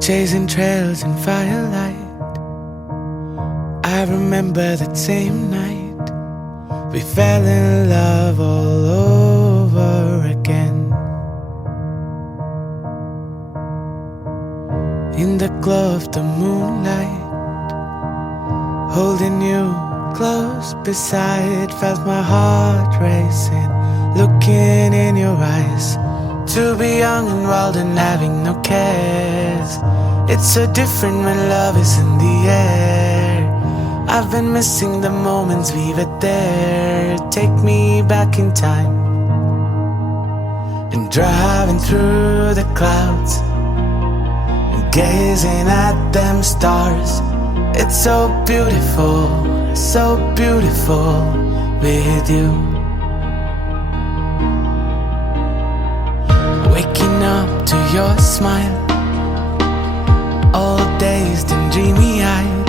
chasing trails in firelight. I remember that same night we fell in love all over again. In the glow of the moonlight, holding you close beside, felt my heart racing, looking in your eyes. To be young and wild and having no cares, it's so different when love is in the air. I've been missing the moments we were there. Take me back in time and driving through the clouds and gazing at them stars. It's so beautiful with you. Waking up to your smile, all dazed and dreamy-eyed,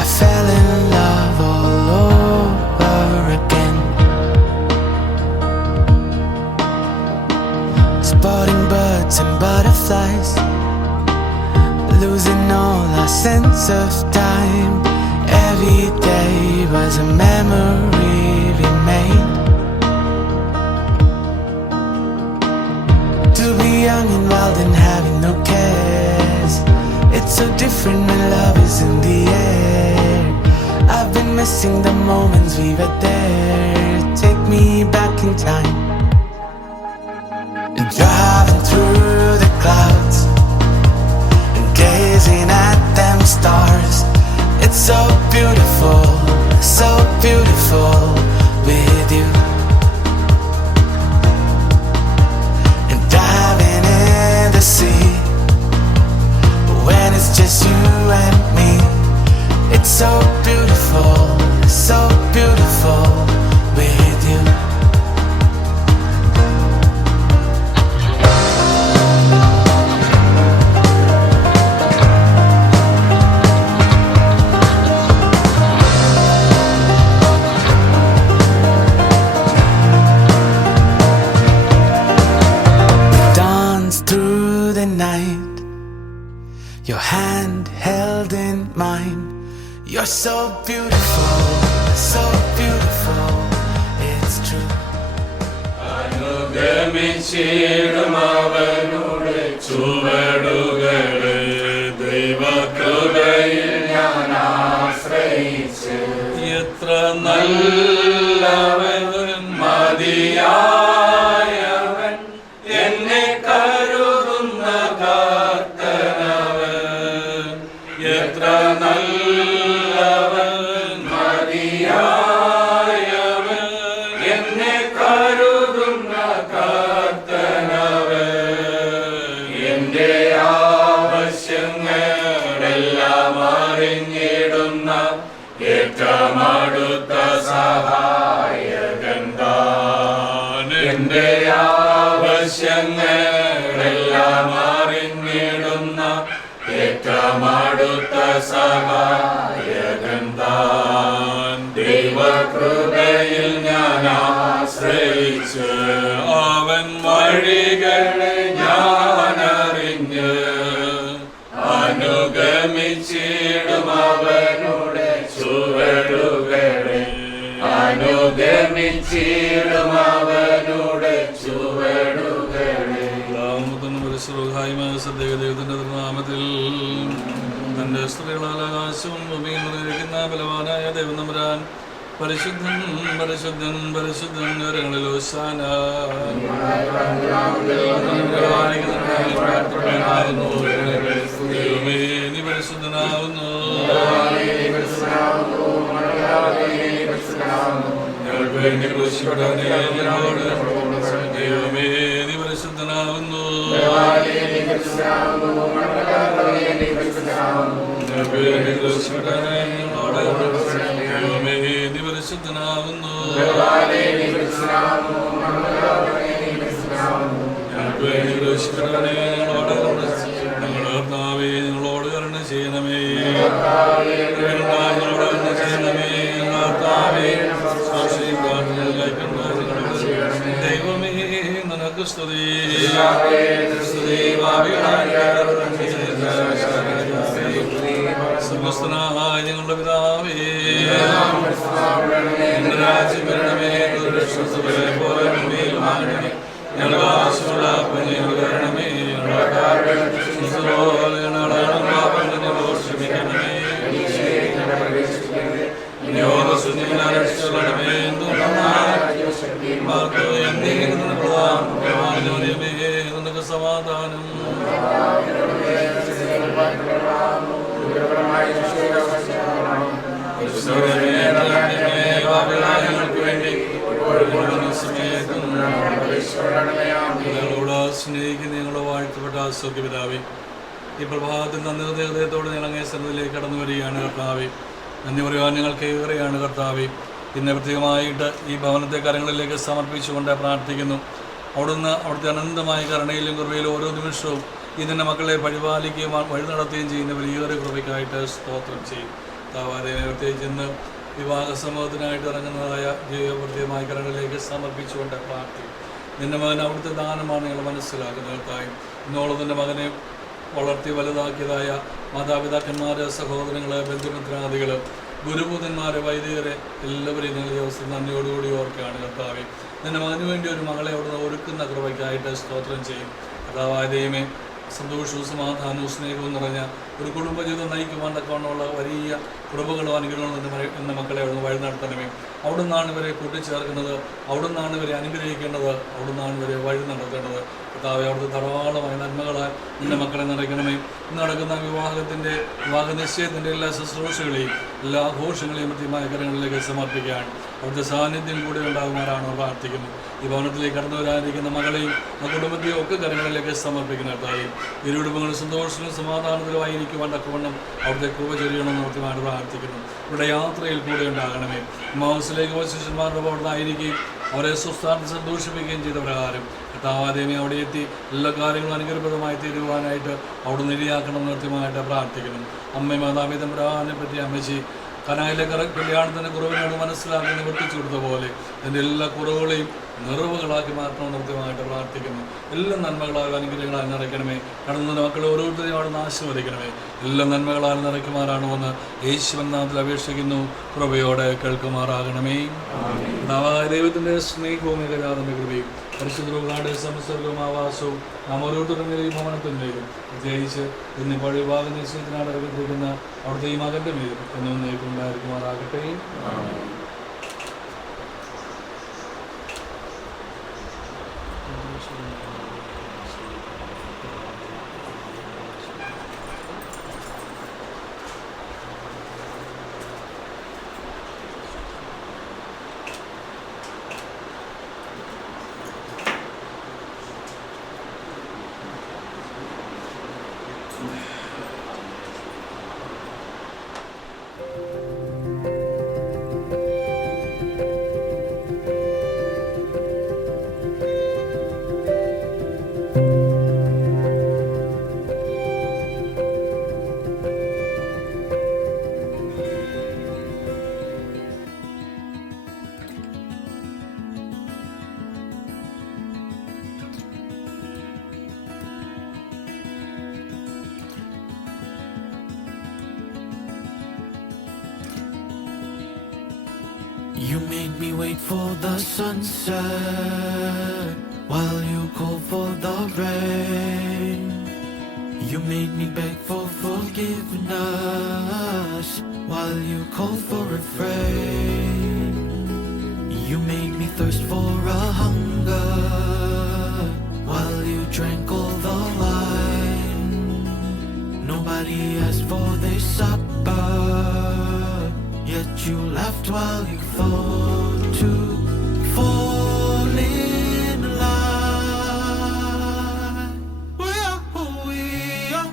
I fell in love all over again. Spotting birds and butterflies, losing all our sense of time. Every day was a memory we made. To be young and wild and having no cares, it's so different when love is in the air. I've been missing the moments we were there. Take me back in time and driving through the clouds and gazing at them stars. It's so beautiful with you. And diving in the sea when it's just you and me. It's so beautiful with you. Through the night, your hand held in mine. You're so beautiful, it's true. അനുഗമിച്ചിടും അവനുടെ ചുവടുകളെ ദൈവകൃപയിൽ ഞാൻ ആശ്രയിച്ച്. എത്ര നല്ലവൻ മതിയായവൻ, എന്നെ കരുതുന്ന കർത്തനവൻ. എത്ര നല്ലവൻ മതിയായവൻ, എന്നെ കരുതുന്ന കർത്തനവൻ. എന്റെ ആവശ്യങ്ങളെല്ലാം അറിഞ്ഞിടുന്ന ഏറ്റവും അടുത്ത സഹായകൻ താൻ. എന്റെ ആവശ്യങ്ങളെല്ലാം അറിഞ്ഞിടുന്ന ഏറ്റവും അടുത്ത സഹായകൻ താൻ. ദൈവകൃപയിൽ ഞാൻ ആശ്രയിച്ച് അവൻ വഴികളെ ഞാൻ അറിഞ്ഞ് അനുഗമിച്ചിടും അവനുടെ ചുവടുകളെ. അനുഗമിച്ചിടും അവനുടെ ചുവടുകളെ. ദൈവത്തിന്റെ നാമത്തിൽ തന്റെ സ്ത്രീകളാൽ ആകാശവും ഭൂമിയും നിറഞ്ഞിരിക്കുന്ന ബലവാനായ ദൈവം തമ്പുരാൻ പരിശുദ്ധൻ പരിശുദ്ധൻ പരിശുദ്ധൻ ഉയരങ്ങളിൽ ഹോശാന. ദൈവമേ നീ പരിശുദ്ധനാവുന്നു. ഞങ്ങൾക്ക് വേണ്ടി ക്രൂശിക്കപ്പെട്ടവനേ ഞങ്ങളോട്. ദൈവമേ നീ പരിശുദ്ധനാവുന്നു. ഞങ്ങൾക്ക് വേണ്ടി ക്രൂശിക്കപ്പെട്ടവനേ ഞങ്ങളോട്. ദൈവമേ നീ പരിശുദ്ധനാവുന്നു. ഞങ്ങൾക്ക് വേണ്ടി ക്രൂശിക്കപ്പെട്ടവനേ ഞങ്ങളോട്. ഞങ്ങളുടെ കർത്താവേ ഞങ്ങളോട് കരുണ ചെയ്യണമേ. ഞങ്ങളോട് കരുണ ചെയ്യണമേ. കർത്താവേ ദൈവമേ നിനക്ക് സ്തുതി. സ്തുതി ഭാവികളായ സ്വർഗസ്ഥനായ ഞങ്ങളുടെ പിതാവേ, നിന്റെ രാജ്യം വരണമേ, നിന്റെ ഇഷ്ടം പോലെ ഭൂമിയിലുമാകണമേ. ഞങ്ങൾക്ക് ആവശ്യമുള്ള അപ്പം ഞങ്ങൾക്ക് തരണമേ. ഞങ്ങളുടെ പാപങ്ങൾ ഞങ്ങളോട് ക്ഷമിക്കണമേ. നിനക്ക് സമാധാനം. ഞങ്ങളോട് സ്നേഹിക്കുന്ന ഞങ്ങളെ വാഴ്ത്തപ്പെട്ട സൗഖ്യപിതാവേ, ഈ പ്രഭാതത്തിൽ നന്ദി ഹൃദയത്തോടെ ഞങ്ങൾ അങ്ങേ സന്നിധിയിലേക്ക് കടന്നു വരികയാണ് കർത്താവേ. നന്ദി പറയുവാൻ ഞങ്ങൾക്ക് ഏറെയാണ് കർത്താവേ. ഇന്ന് പ്രത്യേകമായിട്ട് ഈ ഭവനത്തെ കരങ്ങളിലേക്ക് സമർപ്പിച്ചുകൊണ്ട് പ്രാർത്ഥിക്കുന്നു. അവിടുന്ന് അവിടുത്തെ അനന്തമായ കരുണയിലും കൃപയിലും ഓരോ നിമിഷവും ഇതിൻ്റെ മക്കളെ പരിപാലിക്കുകയും വഴി നടത്തുകയും ചെയ്യുന്ന വലിയൊരു കൃപയ്ക്കായിട്ട് സ്തോത്രം ചെയ്യും. താവാതെ പ്രത്യേകിച്ച് ഇന്ന് വിവാഹ സമൂഹത്തിനായിട്ട് ഇറങ്ങുന്നതായ പ്രത്യേകമായ കരങ്ങളിലേക്ക് സമർപ്പിച്ചുകൊണ്ട് പ്രാർത്ഥിക്കും. നിൻ്റെ മകൻ അവിടുത്തെ ദാനമാണ് ഞങ്ങൾ മനസ്സിലാക്കുന്നത് കർത്താവേ. ഇന്നോളം നിൻ്റെ മകനെ വളർത്തി വലുതാക്കിയതായ മാതാപിതാക്കന്മാർ, സഹോദരങ്ങൾ, ബന്ധുമിത്രാദികൾ, ഗുരുഭൂതന്മാരെ, വൈദികരെ എല്ലാവരെയും ഞങ്ങൾ ഈ അവസരം നന്ദിയോടുകൂടി ഓർക്കുകയാണ് കർത്താവേ. നിൻ്റെ മകന് വേണ്ടി ഒരു മകളെ അവിടുന്ന് ഒരുക്കുന്ന കൃപയ്ക്കായിട്ട് സ്തോത്രം ചെയ്യും. കർത്താവായ ദൈവമേ, സന്തോഷവും സമാധാനവും സ്നേഹവും നിറഞ്ഞ ഒരു കുടുംബജീവിതം നയിക്കുവാൻ തക്കവണ്ണമുള്ള വലിയ കൃപകളും അനുഗ്രഹങ്ങളും എന്ന മക്കളെ അവിടുന്ന് വഴി നടത്തണമേ. അവിടുന്നാണ് ഇവരെ കൂട്ടിച്ചേർക്കുന്നത്, അവിടുന്നാണ് ഇവരെ അനുഗ്രഹിക്കേണ്ടത്, അവിടുന്നാണ് ഇവരെ വഴി നടത്തേണ്ടത്. കർത്താവേ, അവിടുത്തെ ധാരാളമായ നന്മകളാൽ നിൻ്റെ മക്കളെ നിറയ്ക്കണമേ. ഇന്ന് നടക്കുന്ന വിവാഹ നിശ്ചയത്തിൻ്റെ എല്ലാ ശുശ്രൂഷകളെയും എല്ലാ ആഘോഷങ്ങളെയും കൃത്യമായ കരങ്ങളിലേക്ക് സമർപ്പിക്കുകയാണ്. അവിടുത്തെ സാന്നിധ്യം കൂടെ ഉണ്ടാകുമാറാണ് പ്രാർത്ഥിക്കുന്നു. ഈ ഭവനത്തിലേക്ക് കടന്നു വരാനിരിക്കുന്ന മകളെയും ആ കുടുംബത്തെയും ഒക്കെ കരങ്ങളിലേക്ക് സമർപ്പിക്കുന്ന കർത്താവേ, ഇരുകുടുംബങ്ങളും സന്തോഷത്തിലും സമാധാനത്തിലുമായിരിക്കുവാൻ തക്കവണ്ണം അവിടുത്തെ കൃപ ചൊരിയണമെന്ന് കൃത്യമായിട്ട് പ്രാർത്ഥിക്കുന്നു. ഇവിടെ യാത്രയിൽ കൂടെ ഉണ്ടാകണമേ. മൗസിലേക്ക് ശിഷ്യന്മാരുടെ അവിടുന്നായിരിക്കുകയും അവരെ സ്വസ്ഥാനത്ത് സന്തോഷിപ്പിക്കുകയും ചെയ്ത പ്രകാരം കർത്താവാദേവി അവിടെ എത്തി എല്ലാ കാര്യങ്ങളും അനുഗ്രഹപ്രദമായി തീരുവാനായിട്ട് അവിടുന്ന് ഇടയാക്കണമെന്ന് കൃത്യമായിട്ട് പ്രാർത്ഥിക്കുന്നു. അമ്മയും മാതാപിതാ തമ്പുരാനെ പറ്റി അമ്മച്ചി കനായിലെ കല്യാണത്തിൻ്റെ കുറവിനോട് മനസ്സിലാക്കി നിവർത്തിച്ചു കൊടുത്ത പോലെ എൻ്റെ എല്ലാ കുറവുകളെയും നിറവുകളാക്കി മാറ്റണമെന്ന് കൃത്യമായിട്ട് പ്രാർത്ഥിക്കുന്നു. എല്ലാ നന്മകളാൽ അനുഗ്രഹങ്ങളാൽ നിറയ്ക്കണമേ. കടന്നു മക്കളെ ഓരോരുത്തരെയും അവിടെ നാശം വരയ്ക്കണമേ. എല്ലാ നന്മകളാൽ നിറയ്ക്കുമാറാണെന്ന് യേശുവിൻ നാമത്തിൽ അപേക്ഷിക്കുന്നു. കൃപയോടെ കേൾക്കുമാറാകണമേ. ദൈവത്തിൻ്റെ സ്നേഹവും ഏകജാതൻ്റെ കൃപയും പരിശുദ്ധരുടെ സംസർഗവും ആവാസവും നാം ഓരോരുത്തരുടെയും ഭവനത്തിൻ്റെയും പ്രത്യേകിച്ച് ഇന്ന് പഴയ വിവാഹ നിശ്ചയത്തിനാണ് ഇറങ്ങിയിരിക്കുന്ന അവിടുത്തെ ഈ മകൻ്റെ മേലും എന്നും ഉണ്ടായിരിക്കുമാറാകട്ടെ. You made me wait for the sunset while you called for the rain. You made me beg for forgiveness while you called for refrain. You made me thirst for a hunger while you drank all the wine. Nobody asked for this supper, yet you laughed while you thought to fall in line. We are who we are.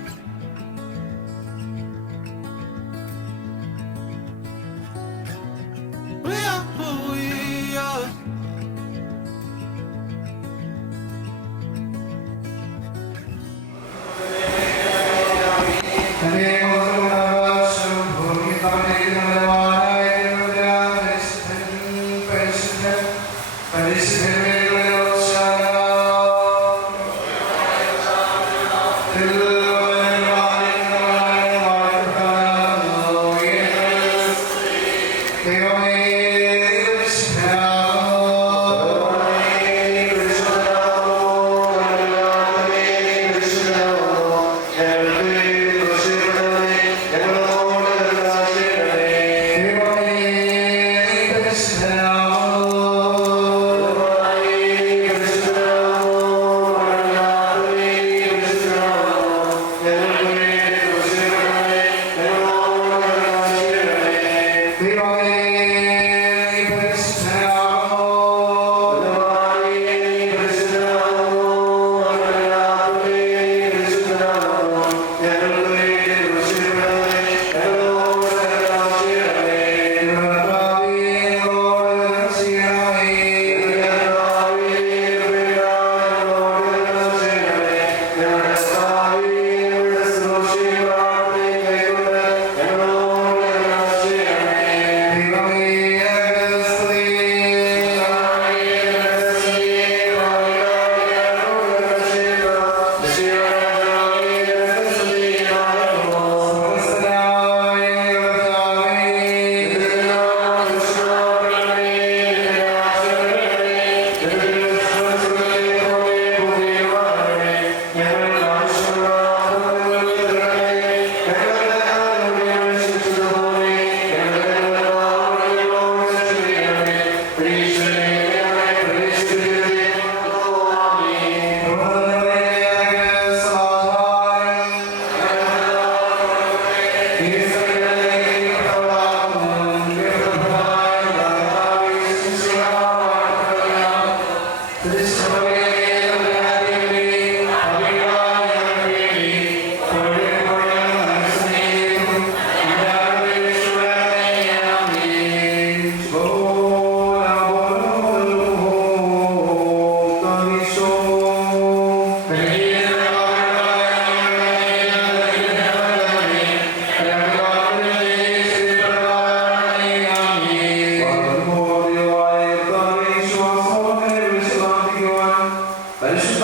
We are who we are. Hare Amen.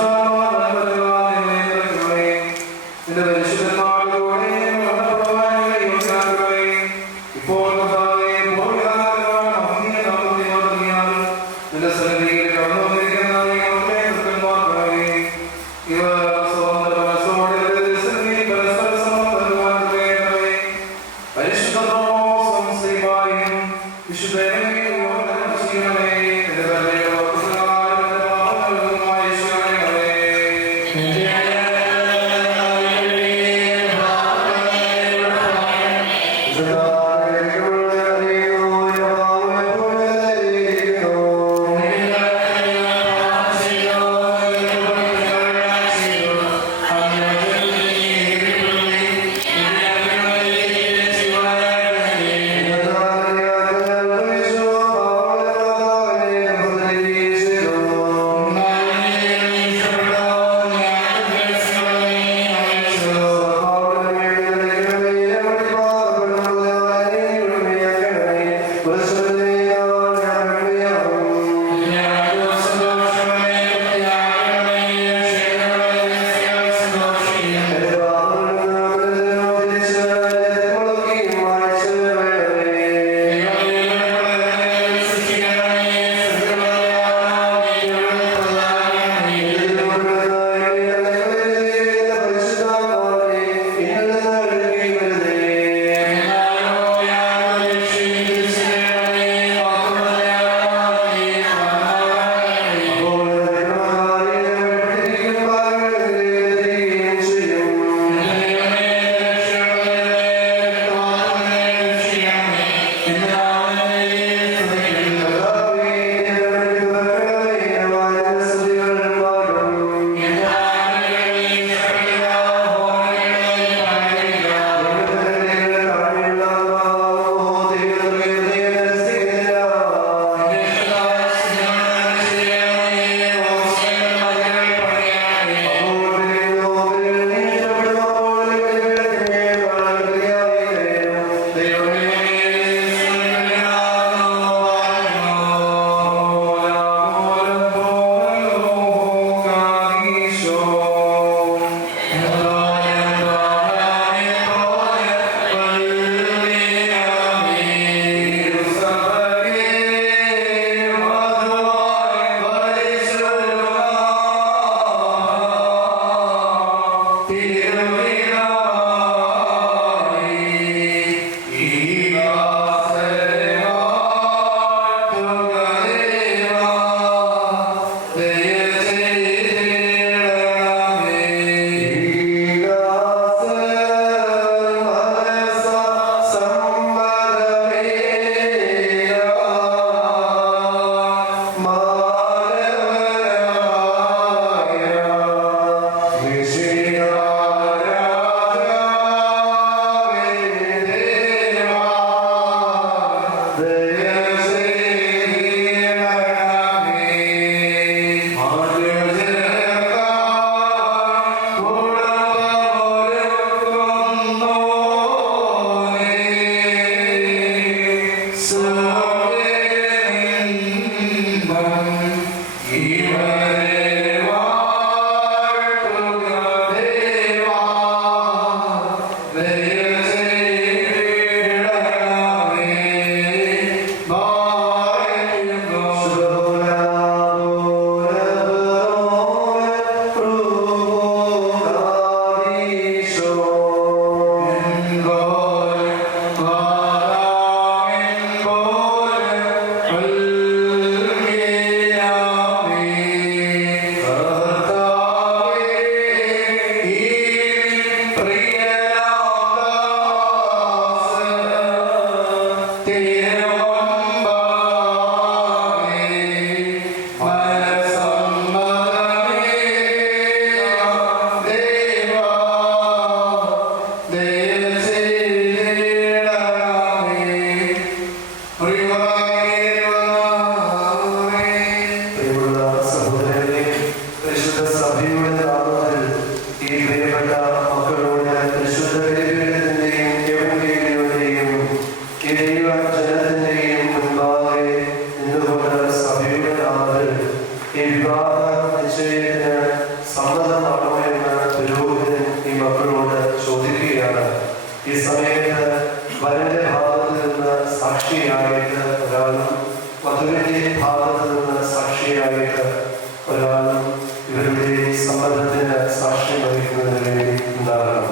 സമ്മതത്തിന് സാക്ഷ്യം വഹിക്കുന്നതിന് വേണ്ടി ഉണ്ടാകണം.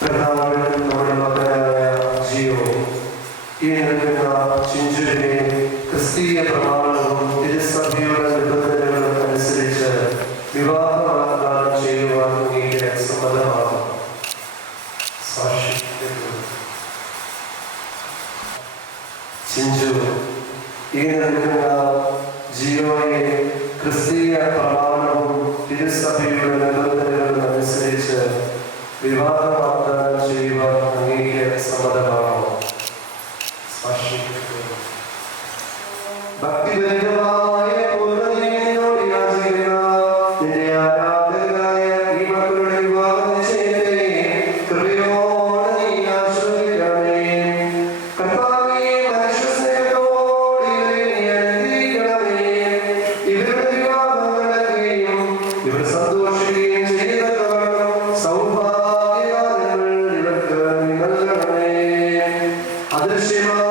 നമ്മുടെ മകനായ ജിയോ, ഈ നിൽക്കുന്ന ചിഞ്ചുവിനെ ക്രിസ്തീയ പ്രമാണവും തിരുസഭയുടെ നിബന്ധനകളും അനുസരിച്ച് വിവാഹ വാഗ്ദാനം ചെയ്യുവാൻ നീക്ക് സമ്മതമാകും. ചിഞ്ചു, ഈ നിൽക്കുന്ന ജിയോയെ ക്രിസ്തീയ പ്രമാണവും തിരുസഭയുടെ നിബന്ധനകളും അനുസരിച്ച് വിവാഹ വാഗ്ദാനം ചെയ്യുവാൻ അങ്ങേക്ക് സമ്മതമാണോ? ഭക്തിപരമായ പൂർണ്ണതയോടെ യാചിക്കുന്ന നിന്റെ ആരാധകരായ ഈ മക്കളുടെ വിവാഹ നിശ്ചയത്തെ കൃപയോടെ നീ ആശ്രയിക്കണമേ. കർത്താവേ, മനുഷ്യസ്നേഹത്തോടെ ഇവരെ നീ അനുഗ്രഹിക്കണമേ. ഇവരുടെ വിവാഹം നടക്കുകയും ഇവർ സന്തോഷിക്കുകയും ചെയ്തതോളം സൗഭാഗ്യങ്ങൾ ഇവർക്ക് നീ നൽകണമേ. അദൃശ്യമായ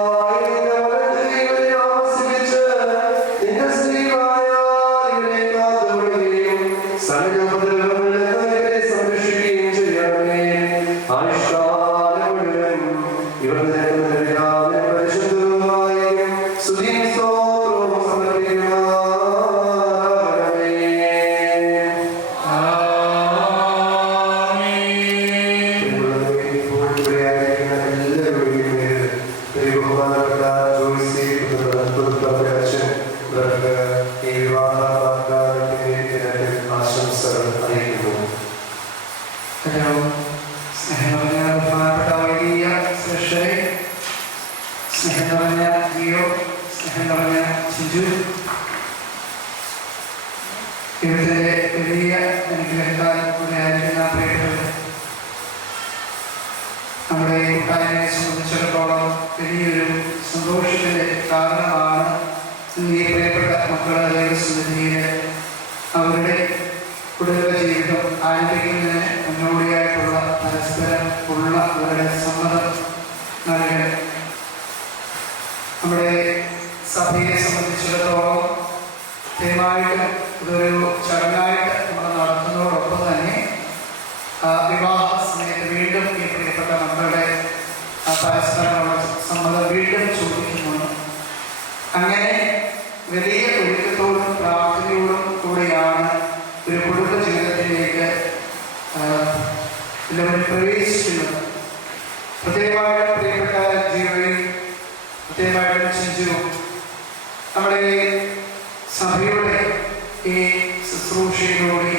നമ്മുടെ കൂട്ടായ്മയെ സംബന്ധിച്ചിടത്തോളം വലിയൊരു സന്തോഷത്തിന്റെ കാരണമാണ് ഈ പ്രിയപ്പെട്ട മക്കളുടെ ദൈവസന്നിധിയിൽ അവരുടെ കുടുംബ ജീവിതം ആരംഭിക്കുന്നതിന് മുന്നോടിയായിട്ടുള്ള പരസ്പരം ഉള്ള അവരുടെ സമ്മതം നൽകണം. നമ്മുടെ സഭയെ സംബന്ധിച്ചിടത്തോളം കൃത്യമായിട്ട് ഇതൊരു ചടങ്ങായിട്ട് നമ്മൾ നടത്തുന്നതോടൊപ്പം തന്നെ വിവാഹ സമയത്ത് വീണ്ടും ഈ പ്രിയപ്പെട്ട മക്കളുടെ പരസ്പരമുള്ള സമ്മതം വീണ്ടും ചോദിക്കുന്നുണ്ട്. അങ്ങനെ വലിയ ഒരുക്കത്തോടും പ്രാർത്ഥനയോടും കൂടിയാണ് ഒരു കുടുംബ ജീവിതത്തിലേക്ക് എല്ലാവരും പ്രവേശിക്കുന്നത്. പ്രത്യേകമായിട്ട് പ്രിയപ്പെട്ട ജീവനും പ്രത്യേകമായിട്ട് ചിഞ്ചുവും നമ്മുടെ സഭയുടെ ഈ ശുശ്രൂഷയിലൂടെ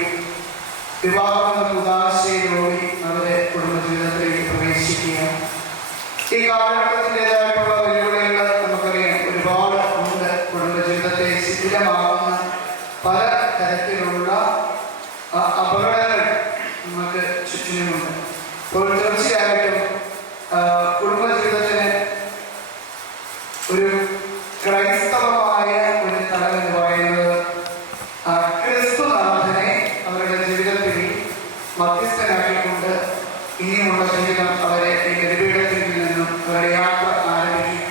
വിവാഹ ഉദാശയിലൂടെ അവരുടെ കുടുംബജീവിതത്തിലേക്ക് പ്രവേശിക്കുക. ഈ കാലഘട്ടത്തിൻ്റെതായിട്ടുള്ള വെല്ലുവിളികൾ നമുക്കറിയാം, ഒരുപാട് ഉണ്ട്. കുടുംബജീവിതത്തെ ശിഥിലമാകുന്ന പല തരത്തിലുള്ള അപകടങ്ങൾ നമുക്ക് ചുറ്റിനുമുണ്ട്. അപ്പോൾ തീർച്ചയായിട്ടും കുടുംബജീവിതത്തിന് ഒരു ക്രൈസ്തവമായ ഒരു തലം എന്ന് പറയുന്നത് ക്രിസ്തുനാഥനെ അവരുടെ ജീവിതത്തിൽ മധ്യസ്ഥനാക്കിക്കൊണ്ട് ഇനിയുമുള്ള ജീവിതം അവരെ ഈ ഗതിപീഠത്തിൽ നിന്നും അവരുടെ യാത്ര ആരംഭിക്കുക.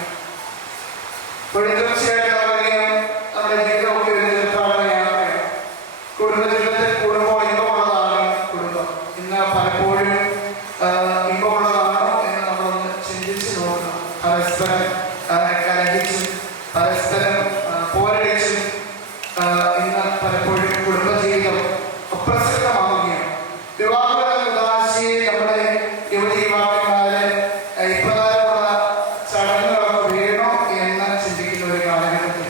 അപ്പോൾ തീർച്ചയായിട്ടും നമുക്കറിയാം, നമ്മുടെ ജീവിതമൊക്കെ ഒരു തീർത്ഥാടന യാത്രയാണ്. കുടുംബജീവിതത്തിൽ കൂടുമ്പോൾ ഇമ്പമുള്ളതാണ് കുടുംബം. ഇന്ന് പലപ്പോഴും ഇമ്പമുള്ളതാണോ എന്ന് നമ്മളൊന്ന് ചിന്തിച്ച് നോക്കണം. പരസ്പരം കലഹിച്ചും പരസ്പരം പോരടിച്ചും ഇന്ന് പലപ്പോഴും കുടുംബജീവിതം അപ്രസക്തമാവുകയാണ്. വിവാഹ ഉദാശയെ നമ്മുടെ യുവതി യുവാക്കന്മാരെ ഇപ്രകാരമുള്ള ചടങ്ങുകളൊക്കെ വേണോ എന്ന് ചിന്തിക്കുന്ന ഒരു കാലഘട്ടത്തിൽ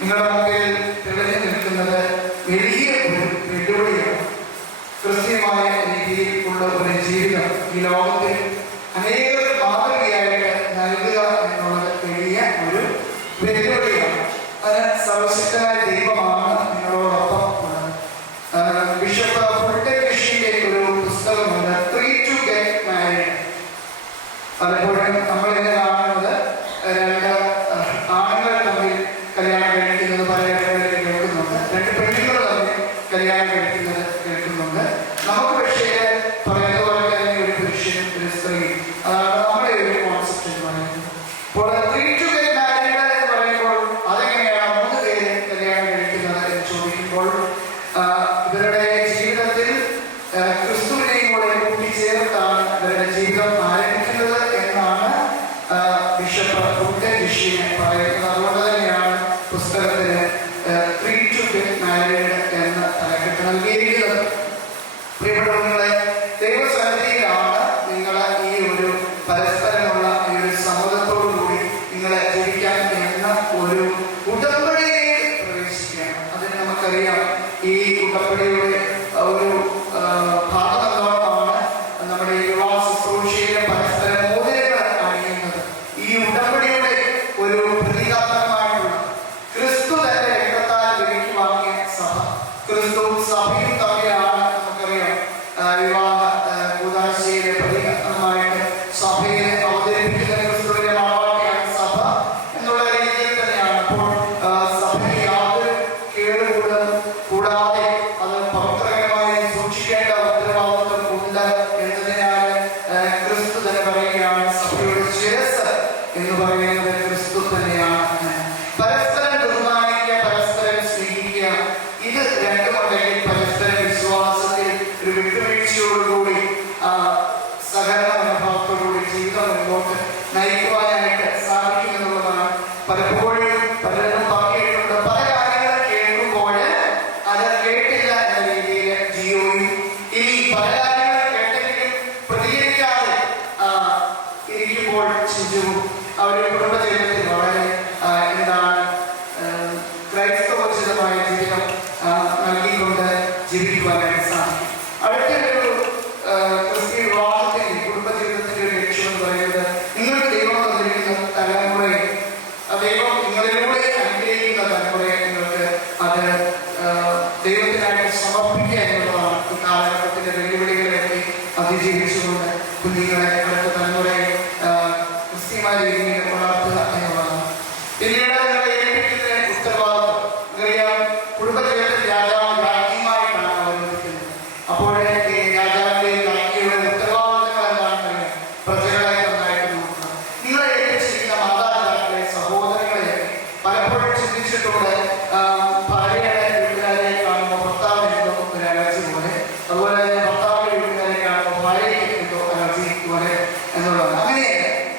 നിങ്ങളുടെ മുമ്പിൽ തെളിഞ്ഞു നിൽക്കുന്നത് വലിയ ഒരു വെല്ലുവിളിയാണ്. ക്രിസ്ത്യമായ രീതിയിൽ ഉള്ള ഒരു ജീവിതം ഈ ലോകത്തിൽ അനേകം മാതൃകയായിട്ട് നൽകുക എന്നുള്ളത് വലിയ ഒരു വെല്ലുവിളിയാണ്. അതിന് സർവശക്തനായ ദൈവമാണ് നിങ്ങളോടൊപ്പം ഉള്ളത്. ബിഷപ്പ് ഫുൾട്ടേഷിന്റെ ഒരു പുസ്തകമുണ്ട്, 3 to get married. പലപ്പോഴും നമ്മൾ ഇന്ന് കാണുന്നത് രണ്ട് ആണുങ്ങൾ തമ്മിൽ കല്യാണം കഴിക്കുന്നത് പലയിടങ്ങളിൽ കേൾക്കുന്നുണ്ട്, രണ്ട് പെണ്ണുങ്ങൾ തമ്മിൽ കല്യാണം കഴിക്കുന്നത് കേൾക്കുന്നുണ്ട്. നമുക്ക് പക്ഷേ പറയുന്ന പോലെ തന്നെ ഒരു പുരുഷനും ഒരു സ്ത്രീ, അതാണ് നമ്മുടെ ഒരു കോൺസെപ്റ്റ് എന്ന് പറയുന്നത്. അപ്പോൾ 3 to get married എന്ന് പറയുമ്പോൾ അതെങ്ങനെയാണ് 3 പേര് കല്യാണം കഴിക്കുന്നത് എന്ന് ചോദിക്കുമ്പോൾ ഇവരുടെ ജീവിതത്തിൽ ക്രിസ്തുവിനെയും കൂടെ കൂട്ടിച്ചേർത്താണ് ഇവരുടെ ജീവിതം ആരംഭിക്കുന്നത് എന്നാണ് ബിഷപ്പ് ഋഷിനെ പറയുന്നത്. അതുകൊണ്ട് തന്നെയാണ് പുസ്തകത്തിന് 3 to get married എന്ന തലക്കെട്ട് നൽകിയിരിക്കുന്നത്. പ്രിയപ്പെട്ടവങ്ങളെ, ദൈവസന്നിധിയിലാണ് നിങ്ങൾ ഈ ഒരു പരസ്പരമുള്ള ഈ ഒരു സമ്മതത്തോടു കൂടി നിങ്ങളെ ജീവിക്കാൻ എന്ന ഒരു ഉടമ്പടിയിലേക്ക് പ്രവേശിക്കുകയാണ്. അതിന് നമുക്കറിയാം, ഈ ഉടമ്പടിയുടെ ഒരു ഭാഗമാണ് നമ്മുടെ വിവാഹ ശുശ്രൂഷയിലെ പരസ്പര മോതിരങ്ങൾ അണിയുന്നത്. ഈ ഉടമ്പടിയുടെ ഒരു പ്രതീകാത്മകമായിട്ടുള്ള ക്രിസ്തു തന്റെ രക്തത്താൽ വിലയ്ക്ക് വാങ്ങിയ സഭ, ക്രിസ്തുവും സഭയും തമ്മിലാണ് നമുക്കറിയാം വിവാഹ കൂദാശയിലെ പ്രതീകാത്മകമായിട്ട് സഭയെ അവതരിപ്പിക്കുന്ന ക്രിസ്തുവിന്റെ മണവാട്ടിയാണ് സഭ എന്നുള്ള രീതിയിൽ തന്നെയാണ്. അപ്പോൾ സഭയെ യാതൊരു കേടുകൂടും കൂടാതെ അത് പവിത്രമായി സൂക്ഷിക്കേണ്ട ഉത്തരവാദിത്വം ഉണ്ട് എന്നതിനാൽ ക്രിസ്തു തന്നെ പറയുകയാണ്, സഭയുടെ ശിരസ് എന്ന് പറയുന്നത് ക്രിസ്തു തന്നെയാണ്. പരസ്പരം ബഹുമാനിക്കുക, പരസ്പരം സ്നേഹിക്കുക, ഇത് രണ്ടുമുണ്ടെങ്കിൽ പരസ്പരം വിശ്വാസത്തിൽ ഒരു വിട്ടുവീഴ്ചയോടുകൂടി സഹകരണ മനോഭാവത്തോടുകൂടി ജീവിതം മുമ്പോട്ട് നയിക്കുവാനായിട്ട് സാധിക്കുമെന്നുള്ളതാണ്. പലപ്പോഴും പലരും പറഞ്ഞിട്ടുണ്ട്, പല കാര്യങ്ങൾ കേൾക്കുമ്പോൾ അത് കേട്ടില്ല എന്ന രീതിയിൽ ജിയോയും ഇനി പല കാര്യങ്ങൾ കേട്ടെങ്കിലും പ്രതികരിക്കാതെ ഇരിക്കുമ്പോൾ ചിജുവും അവരുടെ കുടുംബജീവിതത്തിൽ വളരെ എന്താണ് ക്രൈസ്തവോചിതമായ ജീവിതം നൽകിക്കൊണ്ട് ജീവിക്കുവാനായിട്ട് സാധിക്കും. അടുത്തൊരു ക്രിസ്ത്യ വിവാഹത്തിന്റെ കുടുംബജീവിതത്തിന്റെ ഒരു ലക്ഷ്യം എന്ന് പറയുന്നത്, നിങ്ങൾക്ക് ദൈവം തന്നിരിക്കുന്ന തലമുറയെ, ദൈവം നിങ്ങളിലൂടെ അനുഗ്രഹിക്കുന്ന തലമുറയെ നിങ്ങൾക്ക് അത് ദൈവത്തിനായിട്ട് സമർപ്പിക്കുക എന്നുള്ളതാണ്. ഈ കാലഘട്ടത്തിന്റെ വെല്ലുവിളികളെയൊക്കെ അതിജീവിച്ചുകൊണ്ട് കുഞ്ഞുങ്ങളെ, അടുത്ത തലമുറയെ ക്രിസ്ത്യമായ രീതിയിൽ വളർത്തുക എന്നുള്ളതാണ്. പിന്നീട് നിങ്ങളെ ഏൽപ്പിക്കുന്ന ഉത്തരവാദിത്വം, നിങ്ങൾക്കറിയാം, കുടുംബജീവിതത്തിൽ രാജാവ് രാജ്ഞിയുമായിട്ടാണ് അവതരിപ്പിക്കുന്നത്. അപ്പോൾ ഈ രാജാവിന്റെ രാജ്ഞിയുടെ ഉത്തരവാദിത്തങ്ങൾ എന്താണ്? പ്രജകളെ നന്നായിട്ട് നോക്കുക. നിങ്ങളെ ഏൽപ്പിച്ചിരിക്കുന്ന മാതാപിതാക്കളെ, സഹോദരങ്ങളെ പലപ്പോഴും ചിന്തിച്ചിട്ടുണ്ട്, ഭാര്യയുടെ വീട്ടുകാരെ കാണുമ്പോൾ ഭർത്താവിന് എന്തോ ഒരു അലർജി പോലെ, അതുപോലെ തന്നെ ഭർത്താവിന്റെ വീട്ടുകാരെ കാണുമ്പോൾ ഭാര്യയ്ക്ക് എന്തോ അലർജി പോലെ എന്നുള്ളത്. അങ്ങനെ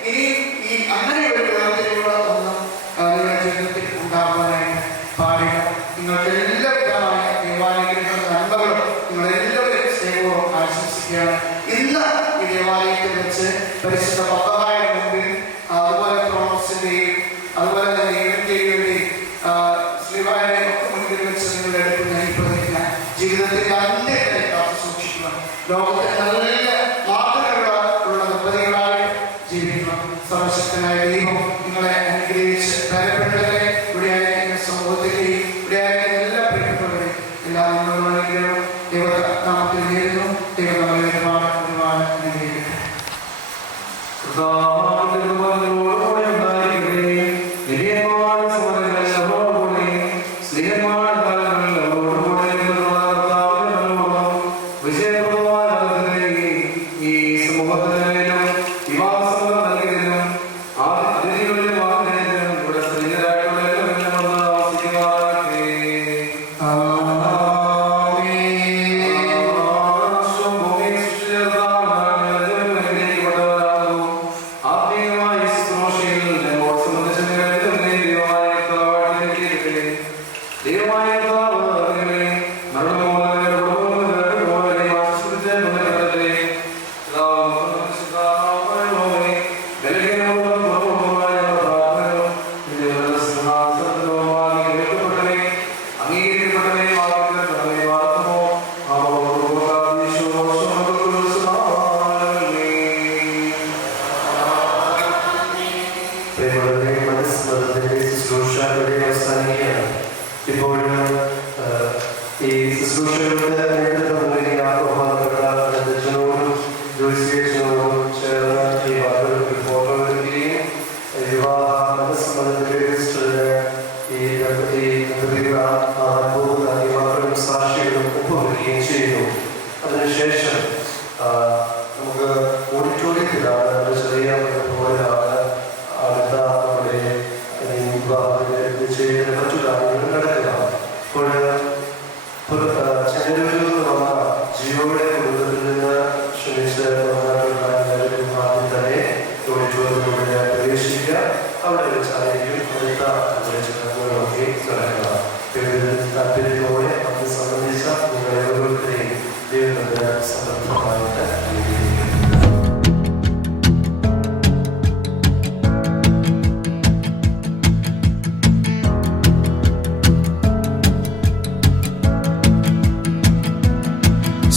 ഇനി ഈ അങ്ങനെ ഒരു വേർതിരിവുകളൊന്നും നിങ്ങളുടെ ജീവിതത്തിൽ ഉണ്ടാകുവാനായിട്ട് പാടില്ല. നിങ്ങൾക്ക് എല്ലാവിധമായ ദേവാലയത്തിലുള്ള നന്മകളും നിങ്ങളെല്ലാവരും സ്നേഹവും ആശംസിക്കുകയാണ്. ഇന്ന് ഈ ദേവാലയത്തിൽ വെച്ച് പരിശുദ്ധ പത്തനായുടെ മുമ്പിൽ, അതുപോലെ ക്രോണസിന്റെയും അതുപോലെ തന്നെ ദൈവത്തിന്റെയും ശ്രീവായുടെ ഒക്കെ മുൻപിൽ വെച്ച് നിങ്ങളുടെ എടുക്കുന്ന ഈ പ്രതിജ്ഞ ജീവിതത്തിന്റെ അന്ത്യത്തെ കാത്തു സൂക്ഷിക്കുക. ലോകത്തിന് നല്ല മാതൃകകളുള്ള ദമ്പതികളായി ജീവിക്കണം. സർവശക്തനായ ദൈവം നിങ്ങളെ അനുഗ്രഹിച്ച് ബലപ്പെട്ടവരെ, ഇവിടെയായിരിക്കുന്ന സമൂഹത്തിലെയും ഇവിടെയായിരിക്കുന്ന എല്ലാ പ്രിയപ്പെട്ടവരെയും എല്ലാ നിങ്ങളുടെയും ദൈവനാമത്തിൽ നേരുന്നു. ദൈവം നമ്മളെ ഒരുപാട് ഒരുപാട് അനുഗ്രഹിക്കട്ടെ. ഇപ്പോൾ ഈ ശുശ്രൂഷകളുടെ നേതൃത്വം അധ്യക്ഷനോടും ജോയിസിനോടും ചേർന്ന് ഈ വാർത്തകൾക്ക് ഫോട്ടോ എടുക്കുകയും വിവാഹ മനസ്സമ്മതത്തിന്റെ രജിസ്റ്ററിന് ഈ വാർത്തകളും സാക്ഷികളും ഒപ്പുവെക്കുകയും ചെയ്യുന്നു. അതിനുശേഷം നമുക്ക് ഓഡിറ്റോറിയത്തിലാണ് ചെറിയ പോലെയാണ് അടുത്ത നമ്മുടെ വിവാഹത്തിന്റെ നിശ്ചയത്തിന് മറ്റു കാര്യങ്ങൾ നടക്കുക. അപ്പോൾ Chennai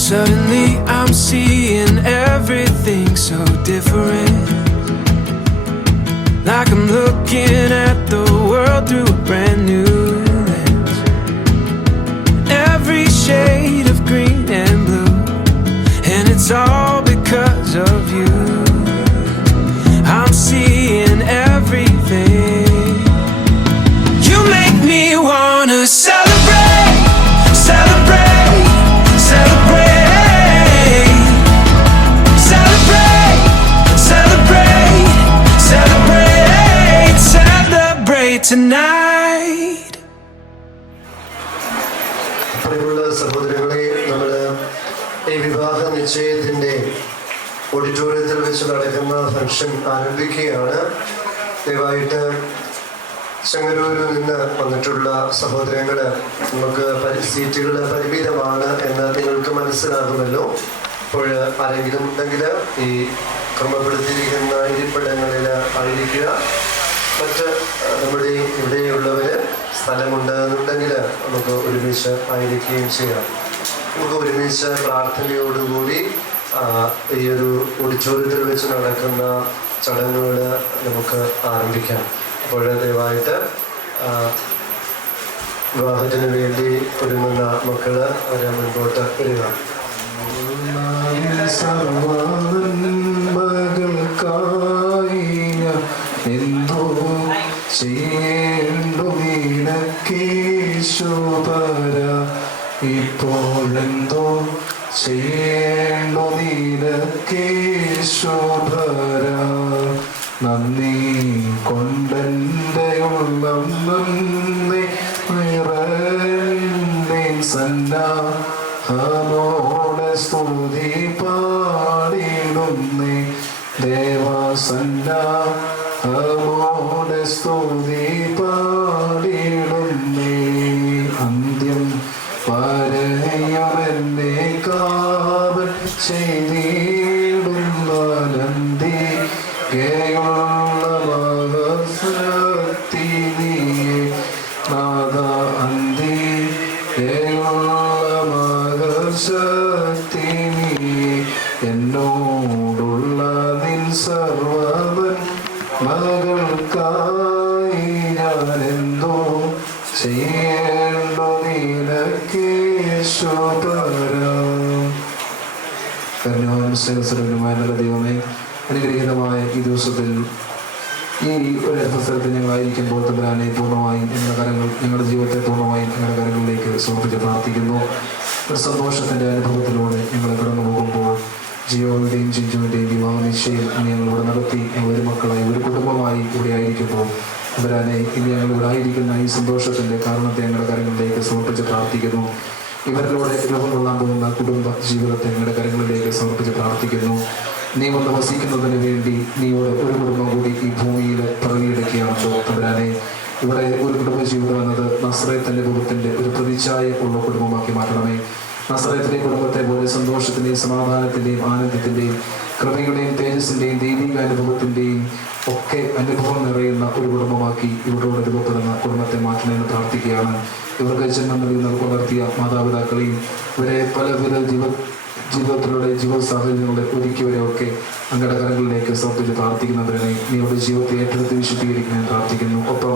Suddenly I'm seeing everything so different, like I'm looking at the world through a brand new lens. Every shade of green and blue, and it's all because of you. I'm seeing everything. You make me wanna celebrate, celebrate, celebrate, celebrate, celebrate, celebrate, celebrate tonight. പ്രിയമുള്ള സഹോദരങ്ങളെ, നമ്മൾ ഈ വിവാഹ നിശ്ചയത്തിൻ്റെ ഓഡിറ്റോറിയത്തിൽ വെച്ച് നടക്കുന്ന function ആരംഭിക്കുകയാണ്. ദയവായിട്ട് ചെങ്ങന്നൂരിൽ നിന്ന് വന്നിട്ടുള്ള സഹോദരങ്ങൾ, നമുക്ക് സീറ്റുകൾ പരിമിതമാണ് എന്ന് നിങ്ങൾക്ക് മനസ്സിലാകുമല്ലോ. അപ്പോൾ ആരെങ്കിലും ഉണ്ടെങ്കിൽ ഈ ക്രമപ്പെടുത്തിയിരിക്കുന്ന ഇരിപ്പിടങ്ങളിൽ ആയിരിക്കുക. മറ്റ് നമ്മുടെ ഇവിടെയുള്ളവർ സ്ഥലമുണ്ടെന്നുണ്ടെങ്കിൽ നമുക്ക് ഒരുമിച്ച് ആയിരിക്കുകയും ചെയ്യാം. നമുക്ക് ഒരുമിച്ച് പ്രാർത്ഥനയോടുകൂടി ഈ ഒരു ഓഡിറ്റോറിയത്തിൽ വെച്ച് നടക്കുന്ന ചടങ്ങുകൾ നമുക്ക് ആരംഭിക്കാം. അപ്പോൾ ദയവായിട്ട് വിവാഹത്തിന് വേണ്ടി ഒരുങ്ങുന്ന മക്കള് അവരെ മുൻപോട്ട് വരിക. എന്തോ ചെയ്യേണ്ടു നീനക്കേശോപര, ഇപ്പോഴെന്തോ ചെയ്യേണ്ടു നീനക്കേശോപര. നന്ദി കൊണ്ടെൻ്റെ ഉള്ളം നന്ദി നിറഞ്ഞ സന്നാഹമോടെ സ്തുതി പാടിടുന്നേ. ദേവസന്നാഹമോടെ സ്തുതി പാടിടുന്നേ. അന്ത്യം വരെയുമെന്നെ കാവൽ ചെയ്തിടുന്ന നന്ദി കേയുള്ള മഹശക്തി നീയേ നാദ. അന്തി കേയുള്ള മഹശക്തി നീയേ. എന്നോടുള്ള നിൻ സർവ്വവൻ മകൾക്കായി ഞാനെന്തോ ചെയ്യേണ്ടു നിനക്കേശോപര. കരുണാവാനും സ്നേഹസ്വരൂപനുമായ നല്ല ദൈവമേ, അനുഗ്രഹീതമായ ഈ ദിവസത്തിൽ ഈ ഒരു അവസരത്തിൽ ഞങ്ങളായിരിക്കുമ്പോൾ തമ്പുരാനെ പൂർണ്ണമായും ഞങ്ങളുടെ ജീവിതത്തെ പൂർണ്ണമായും ഞങ്ങളുടെ കരങ്ങളിലേക്ക് സമർപ്പിച്ച് പ്രാർത്ഥിക്കുന്നു. ഒരു സന്തോഷത്തിൻ്റെ അനുഭവത്തിലൂടെ ഞങ്ങൾ കടന്നു പോകുമ്പോൾ ജിയോയുടെയും ജിജുവിൻ്റെയും വിവാഹ നിശ്ചയം ഇനി ഞങ്ങളിവിടെ നടത്തി ഒരു മക്കളായി ഒരു കുടുംബമായി ഇവിടെ ആയിരിക്കുമ്പോൾ തമ്പുരാനെ ഇനി ഞങ്ങളിവിടെ ആയിരിക്കുന്ന ഈ സന്തോഷത്തിൻ്റെ കാരണത്തെ ഞങ്ങളുടെ കരങ്ങളിലേക്ക് സമർപ്പിച്ച് പ്രാർത്ഥിക്കുന്നു. ഇവരിലൂടെ രൂപം കൊള്ളാൻ പോകുന്ന കുടുംബ ജീവിതത്തെ ഞങ്ങളുടെ കരങ്ങളിലേക്ക് സമർപ്പിച്ച് പ്രാർത്ഥിക്കുന്നു. നീ വന്ന് വസിക്കുന്നതിന് വേണ്ടി നീയോട് ഒരു കുടുംബം കൂടി ഈ ഭൂമിയിൽ പിറവിയെടുക്കുകയാണല്ലോ തമ്പുരാനെ. ഇവിടെ ഒരു കുടുംബ ജീവിതം എന്നത് നസ്രയത്തിൻ്റെ കുടുംബത്തിൻ്റെ ഒരു പ്രതിച്ഛായ ഉള്ള കുടുംബമാക്കി മാറ്റണമേ. നസ്രയത്തിലെ കുടുംബത്തെ പോലെ സന്തോഷത്തിൻ്റെയും സമാധാനത്തിൻ്റെയും ആനന്ദത്തിൻ്റെയും കൃപയുടെയും തേജസ്സിൻ്റെയും ദൈവിക അനുഭവത്തിൻ്റെയും ഒക്കെ അനുഭവം നിറയുന്ന ഒരു കുടുംബമാക്കി ഇവരോട് രൂപപ്പെടുന്ന കുടുംബത്തെ മാറ്റണമെന്ന് പ്രാർത്ഥിക്കുകയാണ്. ഇവർക്ക് ജന്മം നൽകി വളർത്തിയ മാതാപിതാക്കളെയും ഇവരെ പലവിധ ജീവിതത്തിലൂടെ ജീവിത സാഹചര്യങ്ങളെ ഒരുക്കിയവരെയൊക്കെ അങ്ങയുടെ കരങ്ങളിലേക്ക് സമർപ്പിച്ച് പ്രാർത്ഥിക്കുന്നവരെ നീയുടെ ജീവിതത്തെ ഏറ്റെടുത്ത് വിശുദ്ധീകരിക്കാൻ പ്രാർത്ഥിക്കുന്നു. ഒപ്പം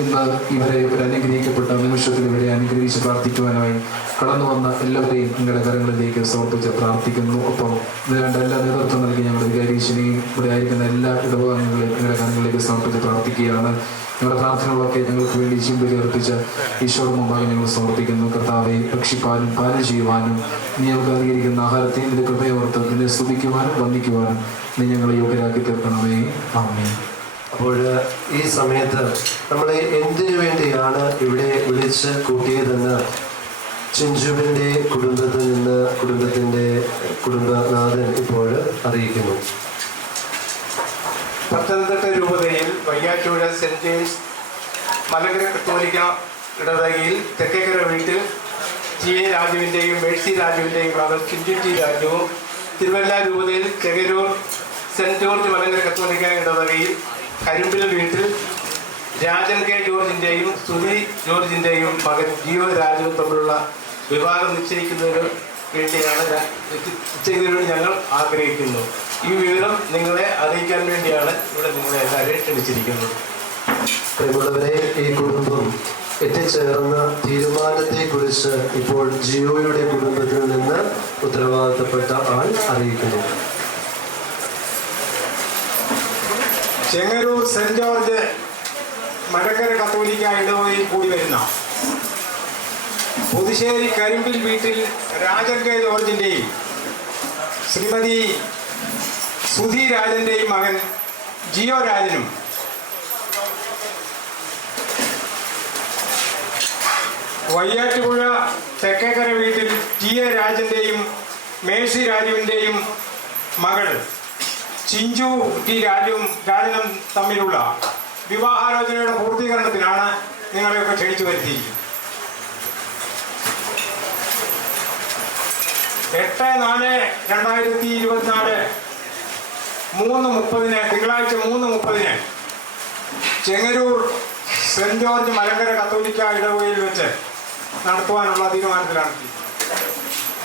ഇന്ന് ഇവരെ ഒരു അനുഗ്രഹിക്കപ്പെട്ട നിമിഷത്തിൽ ഇവരെ അനുഗ്രഹിച്ച് പ്രാർത്ഥിക്കുവാനായി കടന്നു വന്ന എല്ലാവരെയും അങ്ങയുടെ കരങ്ങളിലേക്ക് സമർപ്പിച്ച് പ്രാർത്ഥിക്കുന്നു. ഒപ്പം ഇതിനുവേണ്ട എല്ലാ നേതൃത്വം നൽകി ഞങ്ങളുടെ വികാരീശനെയും ഇവിടെ ആയിരിക്കുന്ന എല്ലാ ഇടവകാംഗങ്ങളെയും അങ്ങയുടെ കരങ്ങളിലേക്ക് സമർപ്പിച്ച് പ്രാർത്ഥിക്കുകയാണ്. ഞങ്ങളുടെ പ്രാർത്ഥനകളൊക്കെ ഞങ്ങൾക്ക് വേണ്ടി ജീവിതം അർപ്പിച്ച ഈശോയുടെ മുമ്പാകെ ഞങ്ങൾ സമർപ്പിക്കുന്നു. കർത്താവെ, ഭക്ഷിപ്പാനും പാനം ചെയ്യുവാനും നീ ഞങ്ങൾക്ക് നൽകിയിരിക്കുന്ന ആഹാരത്തെയും നിന്റെ കൃപയോർത്ത് നിന്നെ സ്തുതിക്കുവാനും വന്ദിക്കുവാനും നീ ഞങ്ങളെ യോഗ്യരാക്കി തീർക്കണമേ. ആമേൻ. അപ്പോൾ ഈ സമയത്ത് നമ്മളെ എന്തിനു വേണ്ടിയാണ് ഇവിടെ വിളിച്ച് കൂട്ടിയതെന്ന് ചിഞ്ചുവിൻ്റെ കുടുംബത്തിൽ നിന്ന് കുടുംബത്തിൻ്റെ കുടുംബനാഥൻ ഇപ്പോൾ അറിയിക്കുന്നു. പത്തനംതിട്ട രൂപതയിൽ വയ്യാറ്റൂഴ സെൻറ് ജെയിംസ് മലങ്കര കത്തോലിക്ക ഇടവകയിൽ തെക്കേക്കര വീട്ടിൽ ടി.എ. രാജുവിൻ്റെയും മേഴ്സി രാജുവിൻ്റെയും മകൻ ചിഞ്ചു ടി. രാജുവും, തിരുവല്ല രൂപതയിൽ ചെകരൂർ സെൻറ് ജോർജ് മലങ്കര കത്തോലിക്ക ഇടവകയിൽ കരിമ്പിൽ വീട്ടിൽ രാജൻ കെ. ജോർജിൻ്റെയും സുധി ജോർജിൻ്റെയും മകൻ ജിയോ രാജുവും തമ്മിലുള്ള വിവാഹം നിശ്ചയിക്കുന്നതിന് വേണ്ടിയാണ് എത്തിച്ചേരുവാൻ ഞങ്ങൾ ആഗ്രഹിക്കുന്നു. ഈ വിവരം നിങ്ങളെ അറിയിക്കാൻ വേണ്ടിയാണ് ഇവിടെ നിങ്ങളെ എല്ലാവരെയും ക്ഷണിച്ചിരിക്കുന്നത്. പ്രിയമുള്ളവരെ, ഈ കുടുംബം എത്തിച്ചേർന്ന തീരുമാനത്തെക്കുറിച്ച് ഇപ്പോൾ ജിയോയുടെ കുടുംബത്തിൽ നിന്ന് ഉത്തരവാദിത്തപ്പെട്ട ആൾ അറിയിക്കുന്നു. ചെങ്ങന്നൂർ സെന്റ് ജോർജ് മലങ്കര കത്തോലിക്ക ഇടവകയിൽ കൂടി വരുന്ന പുതുശ്ശേരി കരിമ്പിൽ വീട്ടിൽ രാജൻ കെ ജോർജിൻ്റെയും ശ്രീമതി സുധി രാജൻ്റെയും മകൻ ജിയോ രാജനും വയ്യാറ്റുപുഴ തെക്കേക്കര വീട്ടിൽ ടി എ രാജൻ്റെയും മേഴ്സി രാജുവിൻ്റെയും മകൾ ചിഞ്ചു ടി രാജനും തമ്മിലുള്ള വിവാഹാലോചനയുടെ പൂർത്തീകരണത്തിനാണ് നിങ്ങളെയൊക്കെ ക്ഷണിച്ചു വരുത്തിയിരിക്കുന്നത്. 8/4/2024 3:30 തിങ്കളാഴ്ച 3:30 ചെങ്ങന്നൂർ സെന്റ് ജോർജ് മലങ്കര കത്തോലിക്ക ഇടവകയിൽ വെച്ച് നടത്തുവാനുള്ള തീരുമാനത്തിലാണ്.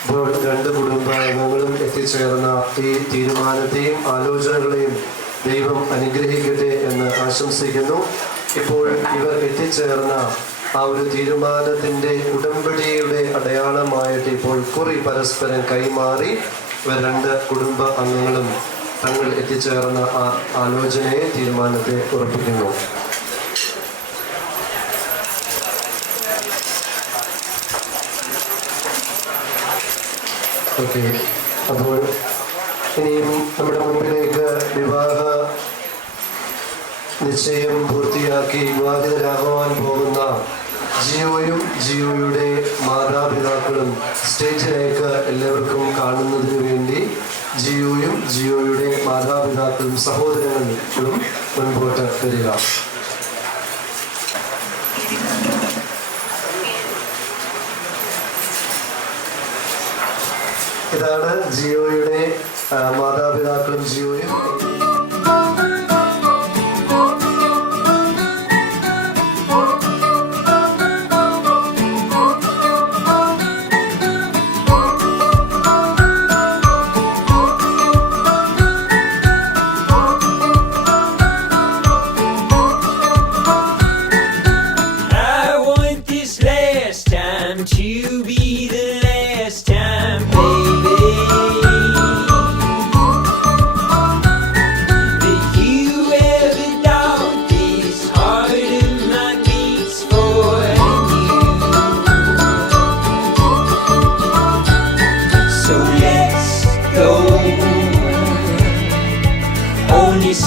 ഇപ്പോൾ രണ്ട് കുടുംബാംഗങ്ങളും എത്തിച്ചേർന്ന ഈ തീരുമാനത്തെയും ആലോചനകളെയും ദൈവം അനുഗ്രഹിക്കട്ടെ എന്ന് ആശംസിക്കുന്നു. ഇപ്പോൾ ഇവർ എത്തിച്ചേർന്ന ആ ഒരു തീരുമാനത്തിൻ്റെ ഉടമ്പടിയുടെ അടയാളമായിട്ട് ഇപ്പോൾ കുറി പരസ്പരം കൈമാറി ഇവർ രണ്ട് കുടുംബ അംഗങ്ങളും തങ്ങൾ എത്തിച്ചേർന്ന ആ ആലോചനയെ തീരുമാനത്തെ ഉറപ്പിക്കുന്നു. ഓക്കെ, അപ്പോൾ ഇനിയും നമ്മുടെ മുമ്പിലേക്ക് വിവാഹ നിശ്ചയം പൂർത്തിയാക്കി വിവാഹിതരാകുവാൻ പോകുന്ന ജിയോയും ജിയോയുടെ മാതാപിതാക്കളും സ്റ്റേജിലേക്ക് എല്ലാവർക്കും കാണുന്നതിന് വേണ്ടി ജിയോയും ജിയോയുടെ മാതാപിതാക്കളും സഹോദരങ്ങളും മുൻപോട്ട് വരിക. ഇതാണ് ജിയോയുടെ മാതാപിതാക്കളും ജിയോയും.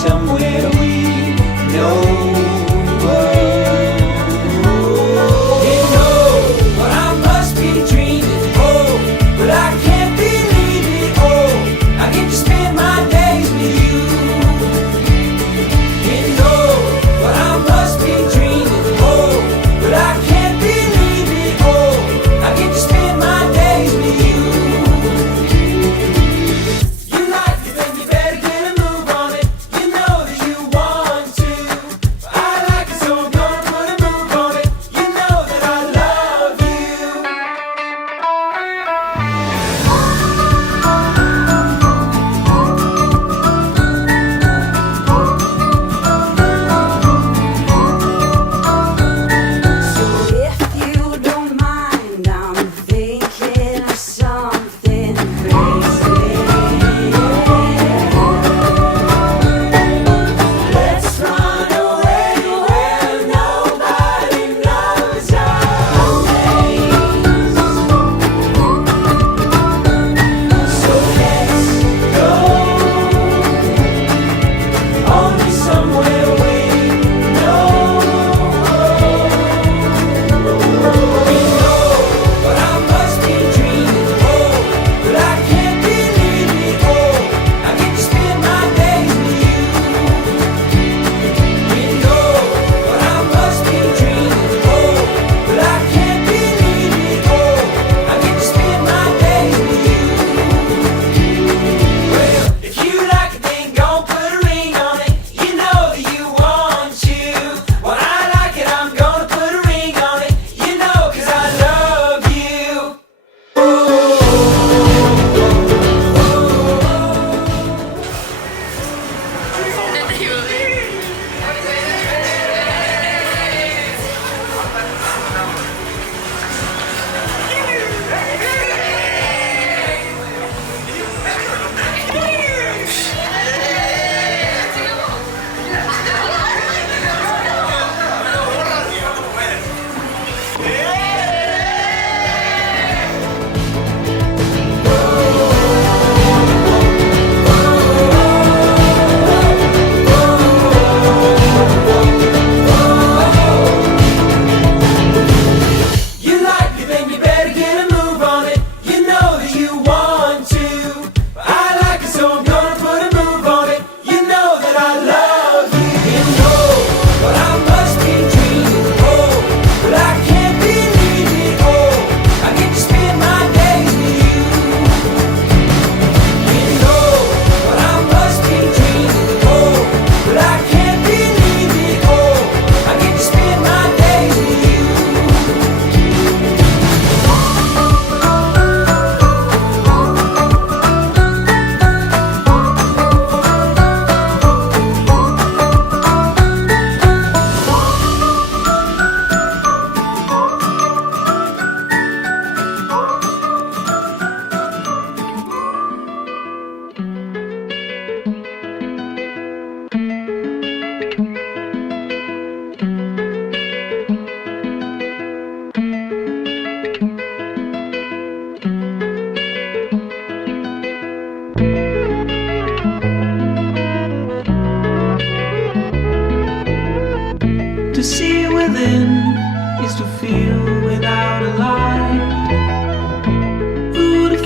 Somewhere we know. You know what I must be dreaming. Oh, but I can't believe it. Oh, I get to spend my days with you. You know what I must be dreaming. Oh, but I can't believe it. Oh, I get to spend my days with you. You like it, then you better get a move on it. You know that you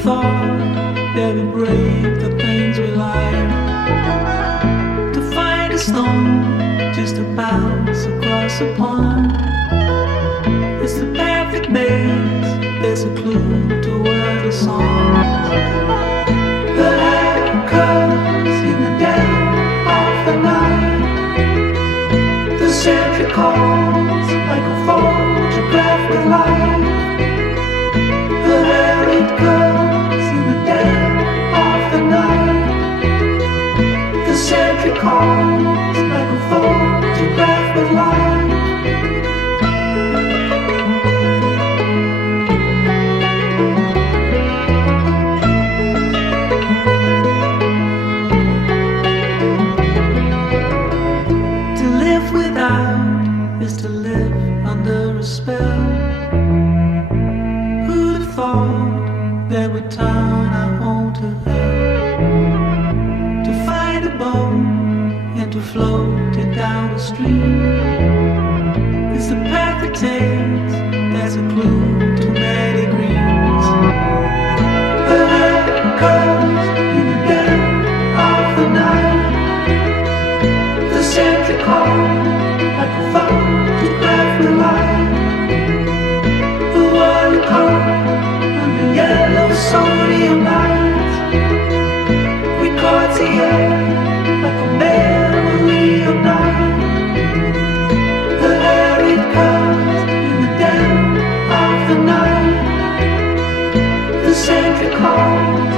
thought that we break the things we like, to find a stone just to bounce across a pond. It's the perfect maze, there's a clue to where the song. The light comes in the dead of the night. The sentry calls like a photograph with light. The air it comes in the dead of the night. The sentry calls like a photograph with light. Is to live under a spell. Who'd have thought that we'd turn our home to hell? To find a bone and to float it down the stream. It's the path it takes, that's a clue to many dreams. The light comes in the dead of the night. The sentry calls like a photograph with light. The world caught under yellow sodium lights. We caught the air like a memory of night. The air it comes in the dead of the night. The sentry calls